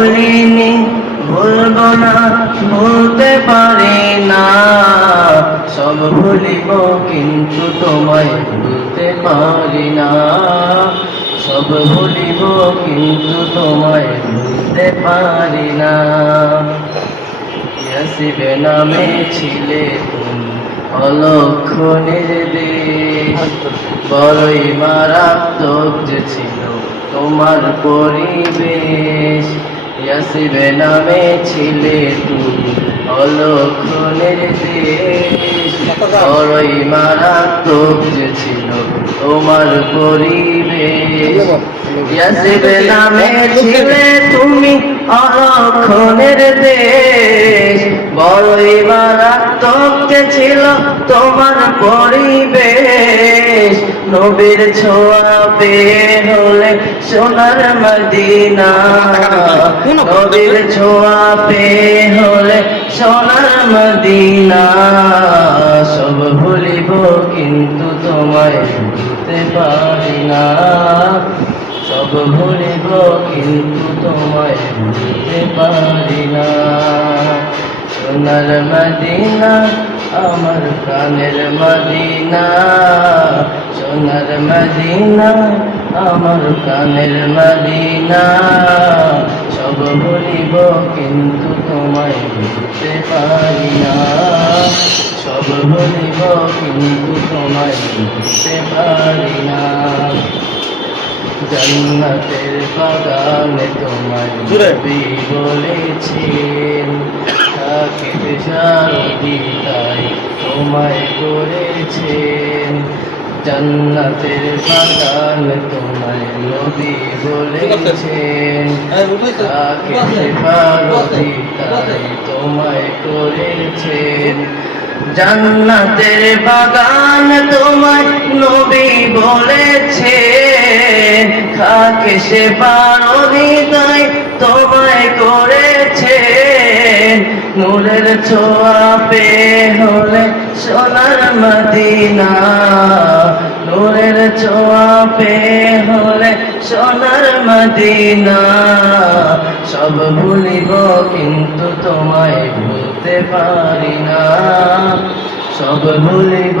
ভুলিনি ভুলব না, ভুলতে পারি না। সব ভুলিব কিন্তু তোমায় ভুলতে পারি না। সব ভুলিব কিন্তু তোমায় ভুলতে পারি না। ইয়াসিবে নামে ছিলে তুমি অলক্ষণের দেশ বড়ই মারাত্মক যে ছিল তোমার পরিবেশ। ইয়াসিবে নামে ছিলে তুমি অলক্ষণের দেশ বড়ই মারাত্মক যে ছিল তোমার পরিবেশ। ইয়াসিবে নামে ছিলে তুমি অলক্ষণের দেশ। বড়ই মারাত্মক যে ছিল তোমার পরিবেশ। নবীর ছোঁয়া পেয়ে হলে সোনার মদিনা। নবীর ছোঁয়া পেয়ে হলে সোনার মদিনা। সব ভুলিব কিন্তু তোমায় ভুলতে পারি না। সব ভুলিব কিন্তু তোমায় ভুলতে পারি না। সোনার মদিনা আমার প্রাণের মদিনা। সোনার মদিনা আমার প্রাণের মদিনা। সব ভুলিব কিন্তু তোমায় ভুলতে পারি না। সব ভুলিব কিন্তু তোমায় ভুলতে পারি না। জন্নতের বাগানে তোমায় বলেছেন থাকিতে শান্তি তাই তোমায় করেছেন জন্নতের বাগান তোমায় নদী বলেছেন। থাকিতে পারবি তাই তোমায় করেছেন। জান্নাতের বাগান তোমায় নবী বলেছে খাকে সে পারি তাই তোমায় করেছে নূরের ছোঁয়া পে হলে সোনার মদিনা। নূরের ছোঁয়া পে হলে সোনার মদিনা। সব ভুলিব কিন্তু তোমায় ভুলতে পারি না। সব ভুলিব